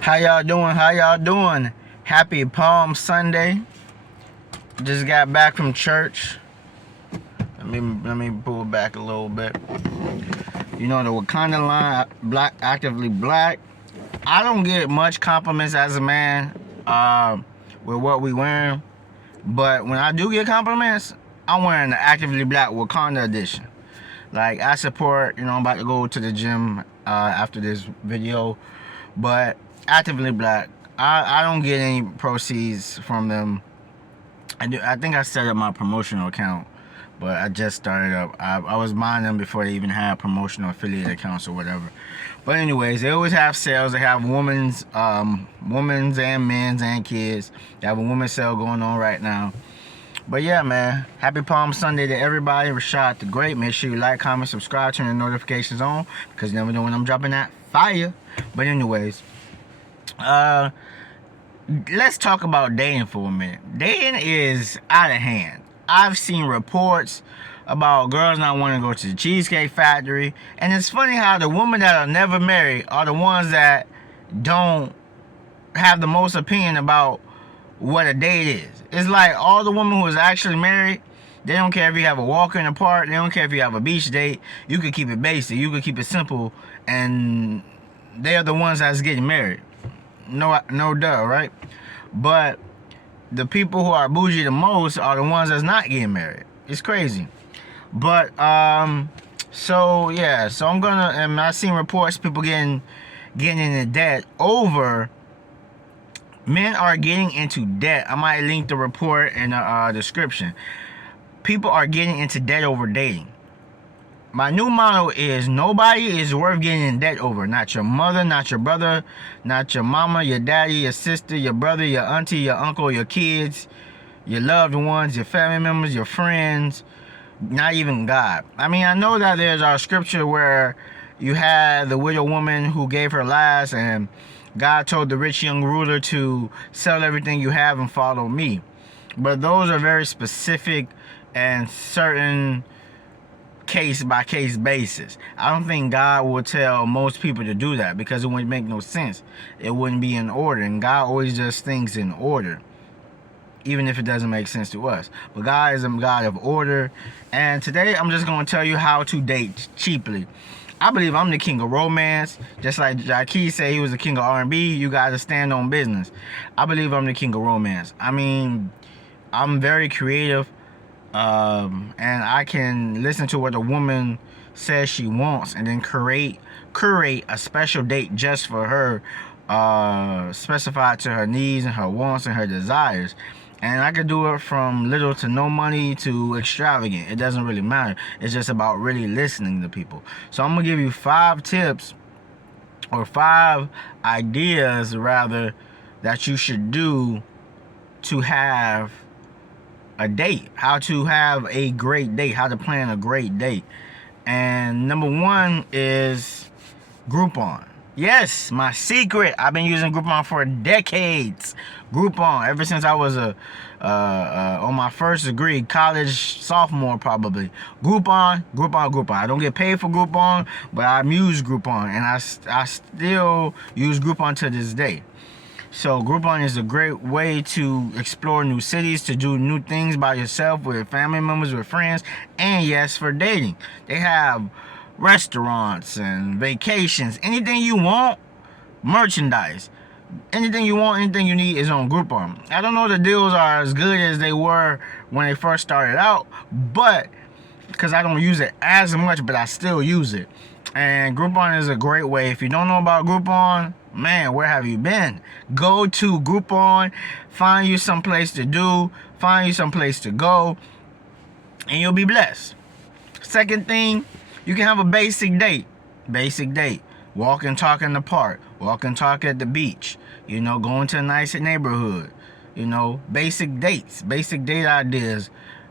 How y'all doing? How y'all doing? Happy Palm Sunday. Just got back from church. Let me pull back a little bit. You know the Wakanda line, black, actively black. I don't get much compliments as a man with what we wearing, but when I do get compliments, I'm wearing the actively black Wakanda edition. Like I support. I'm about to go to the gym after this video, but actively black. I don't get any proceeds from them. I think I set up my promotional account, but I just started up. I was buying them before they even had promotional affiliate accounts or whatever. But anyways, they always have sales. They have women's and men's and kids. They have a women's sale going on right now. But yeah, man, happy Palm Sunday to everybody. Rashad the Great. Make sure you like, comment, subscribe, turn the notifications on, because you never know when I'm dropping that fire. But anyways, let's talk about dating for a minute. Dating is out of hand. I've seen reports about girls not wanting to go to the Cheesecake Factory, and it's funny how the women that are never married are the ones that don't have the most opinion about what a date is. It's like all the women who is actually married, they don't care if you have a walk in the park, they don't care if you have a beach date. You could keep it basic, you could keep it simple, and they're the ones that's getting married. No duh, right? But the people who are bougie the most are the ones that's not getting married. It's crazy. But so I'm gonna, and I've seen reports people getting into debt over. Men are getting into debt. I might link the report in the description. People are getting into debt over dating. My new motto is nobody is worth getting in debt over. Not your mother, not your brother, not your mama, your daddy, your sister, your brother, your auntie, your uncle, your kids, your loved ones, your family members, your friends, not even God. I mean, I know that there's a scripture where you had the widow woman who gave her last, and God told the rich young ruler to sell everything you have and follow me. But those are very specific and certain case by case basis. I don't think God will tell most people to do that, because it wouldn't make no sense. It wouldn't be in order, and God always does things in order, even if it doesn't make sense to us. But God is a God of order, and today I'm just going to tell you how to date cheaply. I believe I'm the king of romance. Just like Jackie said he was the king of R&B, you got to stand on business. I believe I'm the king of romance. I mean, I'm very creative, and I can listen to what a woman says she wants and then curate a special date just for her, specified to her needs and her wants and her desires. And I could do it from little to no money to extravagant. It doesn't really matter. It's just about really listening to people. So I'm going to give you 5 tips, or 5 ideas rather, that you should do to have a date. How to have a great date. How to plan a great date. And number 1 is Groupon. Yes, my secret. I've been using Groupon for decades. Groupon, ever since I was on my first degree, college sophomore probably. Groupon. I don't get paid for Groupon, but I use Groupon, and I still use Groupon to this day. So Groupon is a great way to explore new cities, to do new things by yourself, with family members, with friends, and yes, for dating. They have restaurants and vacations, anything you want, merchandise, anything you want, anything you need is on Groupon. I don't know if the deals are as good as they were when they first started out, but because I don't use it as much, but I still use it. And Groupon is a great way. If you don't know about Groupon, man, where have you been? Go to Groupon, find you some place to do, find you some place to go, and you'll be blessed. Second thing, you can have a basic date. Walk and talk in the park. Walk and talk at the beach. Going to a nice neighborhood. Basic dates. Basic date ideas.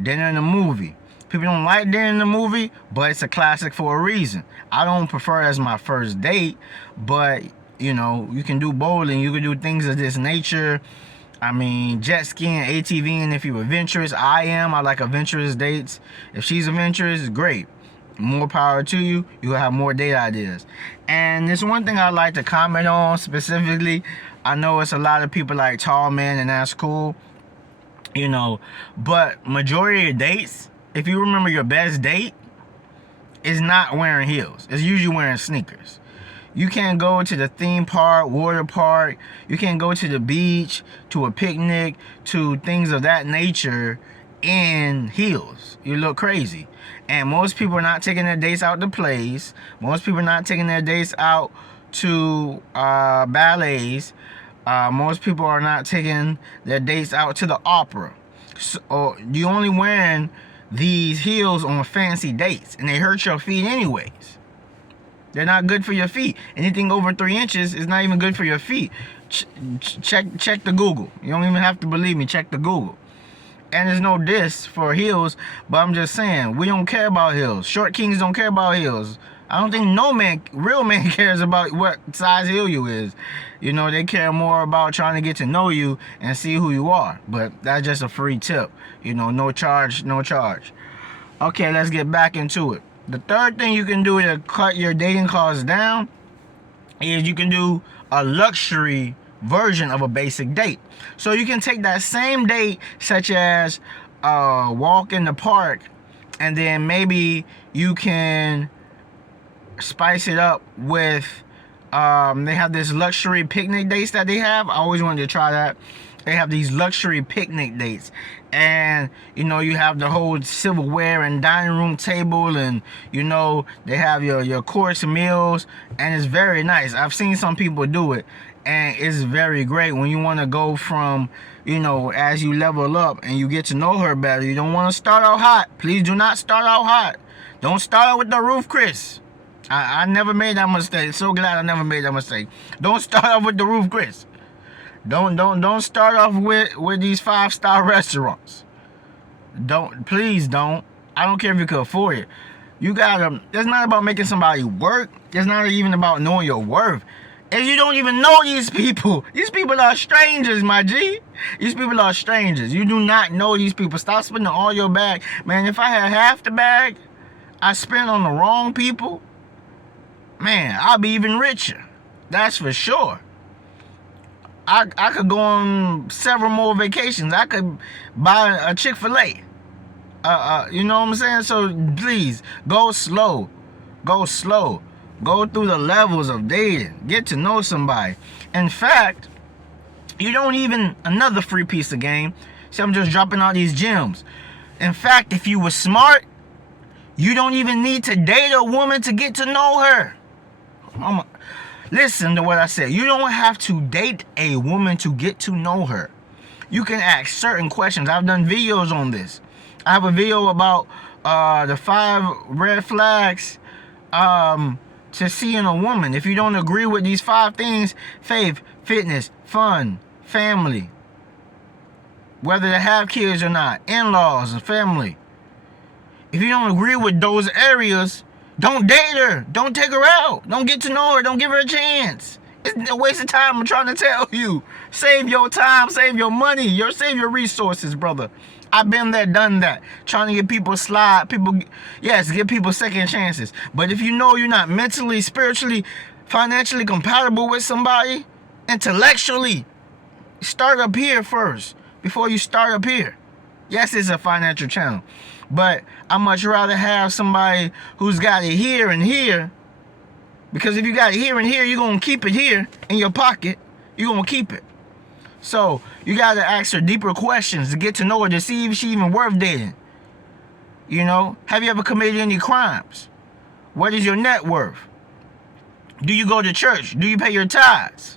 Dinner in a movie. People don't like dinner in a movie, but it's a classic for a reason. I don't prefer it as my first date, but, you can do bowling. You can do things of this nature. I mean, jet skiing, ATVing if you're adventurous. I like adventurous dates. If she's adventurous, great. more power to you. You'll have more date ideas. And there's one thing I'd like to comment on specifically. I know it's a lot of people like tall men, and that's cool, you know, but majority of dates, if you remember your best date, is not wearing heels. It's usually wearing sneakers. You can't go to the theme park, water park. You can't go to the beach, to a picnic, to things of that nature in heels. You look crazy. And most people are not taking their dates out to plays. Most people are not taking their dates out to ballets. Most people are not taking their dates out to the opera. So you only wearing these heels on fancy dates, and they hurt your feet anyways. They're not good for your feet. Anything over 3 inches is not even good for your feet. Check the Google. You don't even have to believe me. Check the Google. And there's no diss for heels, but I'm just saying, we don't care about heels. Short kings don't care about heels. I don't think no man, real man, cares about what size heel you is. You know, they care more about trying to get to know you and see who you are. But that's just a free tip. You know, no charge, no charge. Okay, let's get back into it. The third thing you can do to cut your dating costs down is you can do a luxury version of a basic date. So you can take that same date, such as a walk in the park, and then maybe you can spice it up with they have this luxury picnic dates that they have. I always wanted to try that. They have these luxury picnic dates, and you know, you have the whole silverware and dining room table, and you know, they have your course meals, and it's very nice. I've seen some people do it, and it's very great when you want to go from, you know, as you level up and you get to know her better. You don't want to start out hot. Please do not start out hot. Don't start out with the roof, Chris. I never made that mistake. So glad I never made that mistake. Don't start off with the roof, Chris. Don't start off with these 5-star restaurants. Please don't. I don't care if you can afford it. You gotta. It's not about making somebody work. It's not even about knowing your worth. And you don't even know these people. These people are strangers, my G. These people are strangers. You do not know these people. Stop spending all your bag. Man, if I had half the bag I spent on the wrong people, man, I'll be even richer. That's for sure. I could go on several more vacations. I could buy a Chick-fil-A. You know what I'm saying? So please, go slow. Go slow. Go through the levels of dating. Get to know somebody. In fact, you don't even, another free piece of game. See, I'm just dropping all these gems. In fact, if you were smart, you don't even need to date a woman to get to know her. Listen to what I said. You don't have to date a woman to get to know her. You can ask certain questions. I've done videos on this. I have a video about the 5 red flags to see in a woman. If you don't agree with these 5 things: faith, fitness, fun, family, whether they have kids or not, in-laws and family. If you don't agree with those areas, don't date her. Don't take her out. Don't get to know her. Don't give her a chance. It's a waste of time. I'm trying to tell you. Save your time. Save your money. Save your resources, brother. I've been there, done that. Trying to get people slide. Give people second chances. But if you know you're not mentally, spiritually, financially compatible with somebody, intellectually, start up here first before you start up here. Yes, it's a financial channel, but I'd much rather have somebody who's got it here and here, because if you got it here and here, you're going to keep it here in your pocket. You're going to keep it. So you got to ask her deeper questions to get to know her, to see if she's even worth dating. You know, have you ever committed any crimes? What is your net worth? Do you go to church? Do you pay your tithes?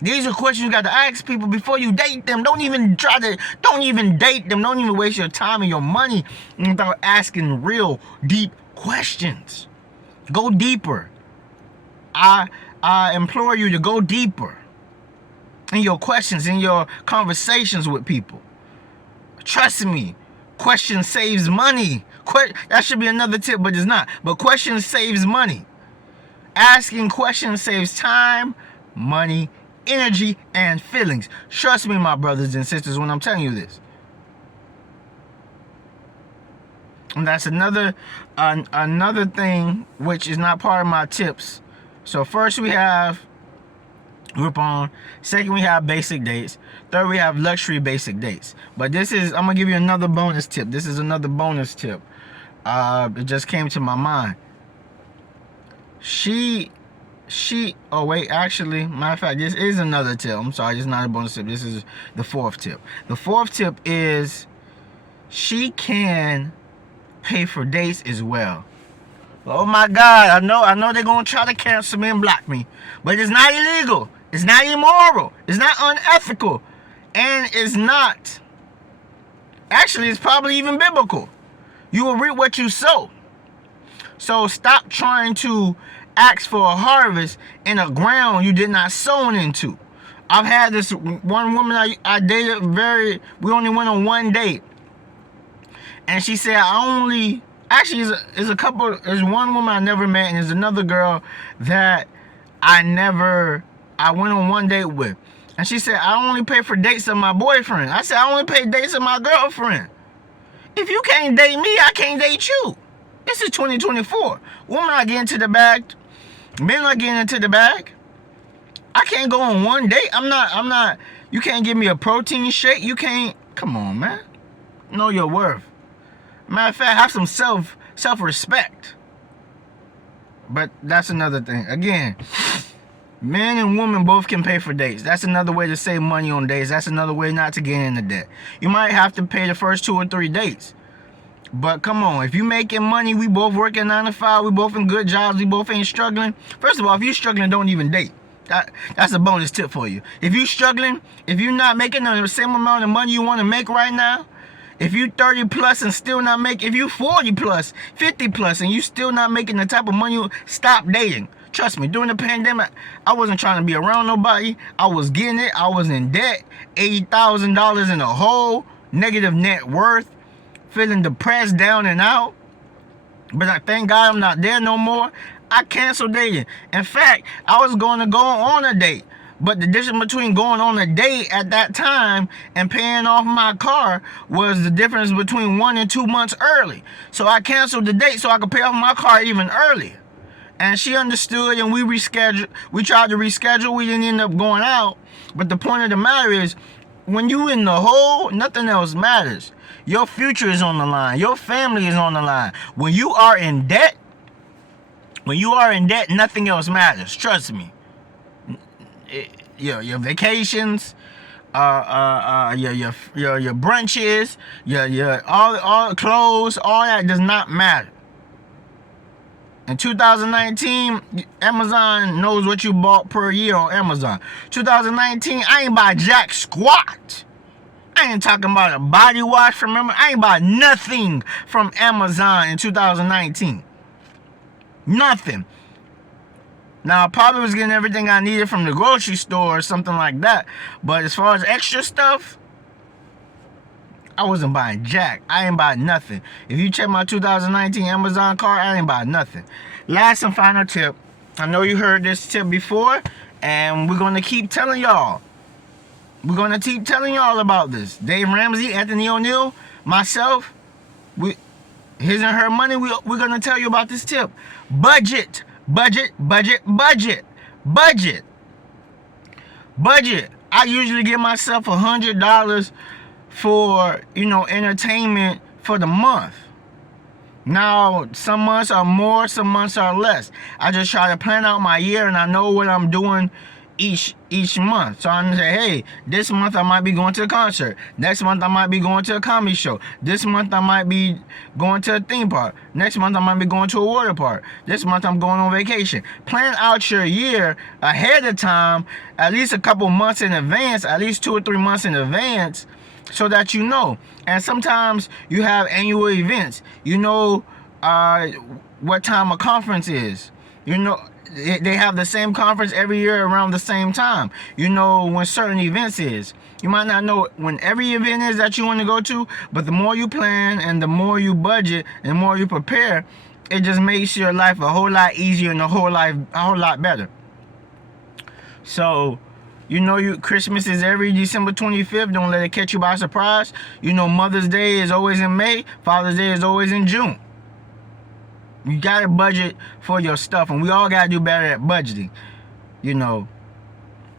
These are questions you got to ask people before you date them. Don't even date them. Don't even waste your time and your money without asking real deep questions. Go deeper. I implore you to go deeper in your questions, in your conversations with people. Trust me, question saves money. That should be another tip, but it's not. But question saves money. Asking questions saves time, money, energy, and feelings. Trust me, my brothers and sisters, when I'm telling you this. And that's another thing which is not part of my tips. So first we have Groupon. Second, we have basic dates. Third, we have luxury basic dates. But I'm gonna give you another bonus tip. This is another bonus tip. It just came to my mind. Oh wait, actually, matter of fact, this is another tip. I'm sorry, this is not a bonus tip. This is the fourth tip. The fourth tip is she can pay for dates as well. Oh my God, I know they're gonna try to cancel me and block me, but it's not illegal. It's not immoral. It's not unethical. And it's not. Actually, it's probably even biblical. You will reap what you sow. So stop trying to ask for a harvest in a ground you did not sow into. I've had this one woman I dated we only went on one date. And she said actually there's one woman I never met, and there's another girl that I went on one date with. And she said, I only pay for dates of my boyfriend. I said, I only pay dates of my girlfriend. If you can't date me, I can't date you. This is 2024. Women are getting to the bag. Men are getting into the bag. I can't go on one date. I'm not, you can't give me a protein shake. You can't, come on, man. Know your worth. Matter of fact, have some self-respect. But that's another thing. Again, men and women both can pay for dates. That's another way to save money on dates. That's another way not to get into debt. You might have to pay the first 2 or 3 dates. But come on, if you making money, we both working 9 to 5, we both in good jobs, we both ain't struggling. First of all, if you struggling, don't even date. That's a bonus tip for you. If you struggling, if you're not making the same amount of money you want to make right now, if you 30 plus and still not making, if you 40 plus, 50 plus, and you still not making the type of money, stop dating. Trust me, during the pandemic, I wasn't trying to be around nobody. I was getting it. I was in debt, $80,000 in a hole, negative net worth, feeling depressed, down and out. But I thank God I'm not there no more. I canceled dating. In fact, I was going to go on a date. But the difference between going on a date at that time and paying off my car was the difference between 1 and 2 months early. So I canceled the date so I could pay off my car even earlier. And she understood, and we rescheduled. We tried to reschedule. We didn't end up going out. But the point of the matter is, when you in the hole, nothing else matters. Your future is on the line. Your family is on the line. When you are in debt, nothing else matters. Trust me. Your vacations, your brunches, your all clothes, all that does not matter. In 2019, Amazon knows what you bought per year on Amazon. 2019, I ain't buy jack squat. I ain't talking about a body wash from Amazon. I ain't buy nothing from Amazon in 2019. Nothing. Now, I probably was getting everything I needed from the grocery store or something like that. But as far as extra stuff, I wasn't buying jack. I ain't buying nothing. If you check my 2019 Amazon cart, I ain't buying nothing. Last and final tip. I know you heard this tip before, and we're going to keep telling y'all. We're going to keep telling y'all about this. Dave Ramsey, Anthony O'Neill, myself, his and her money, we're going to tell you about this tip. Budget. Budget. I usually give myself $100 for, entertainment for the month. Now, some months are more, some months are less. I just try to plan out my year, and I know what I'm doing each month. So I'm gonna say, hey, this month I might be going to a concert. Next month I might be going to a comedy show. This month I might be going to a theme park. Next month I might be going to a water park. This month I'm going on vacation. Plan out your year ahead of time, at least a couple months in advance, at least 2 or 3 months in advance, so that you know. And sometimes you have annual events. You know what time a conference is. They have the same conference every year around the same time. You know when certain events is. You might not know when every event is that you want to go to, but the more you plan and the more you budget and the more you prepare, it just makes your life a whole lot easier and a whole lot better. So You know, Christmas is every December 25th. Don't let it catch you by surprise. You know, Mother's Day is always in May. Father's Day is always in June. You got to budget for your stuff, and we all got to do better at budgeting. You know,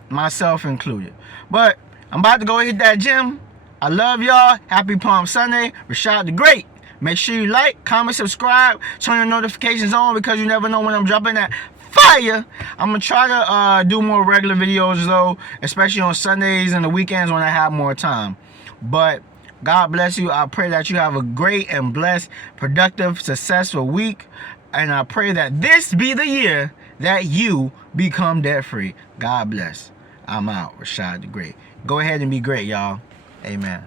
myself included. But I'm about to go hit that gym. I love y'all. Happy Palm Sunday. Rashad the Great. Make sure you like, comment, subscribe, turn your notifications on, because you never know when I'm dropping that fire. I'm gonna try to do more regular videos though, especially on Sundays and the weekends when I have more time. But God bless you. I pray that you have a great and blessed, productive, successful week, and I pray that this be the year that you become debt free. God bless. I'm out. Rashad the Great. Go ahead and be great, y'all. Amen.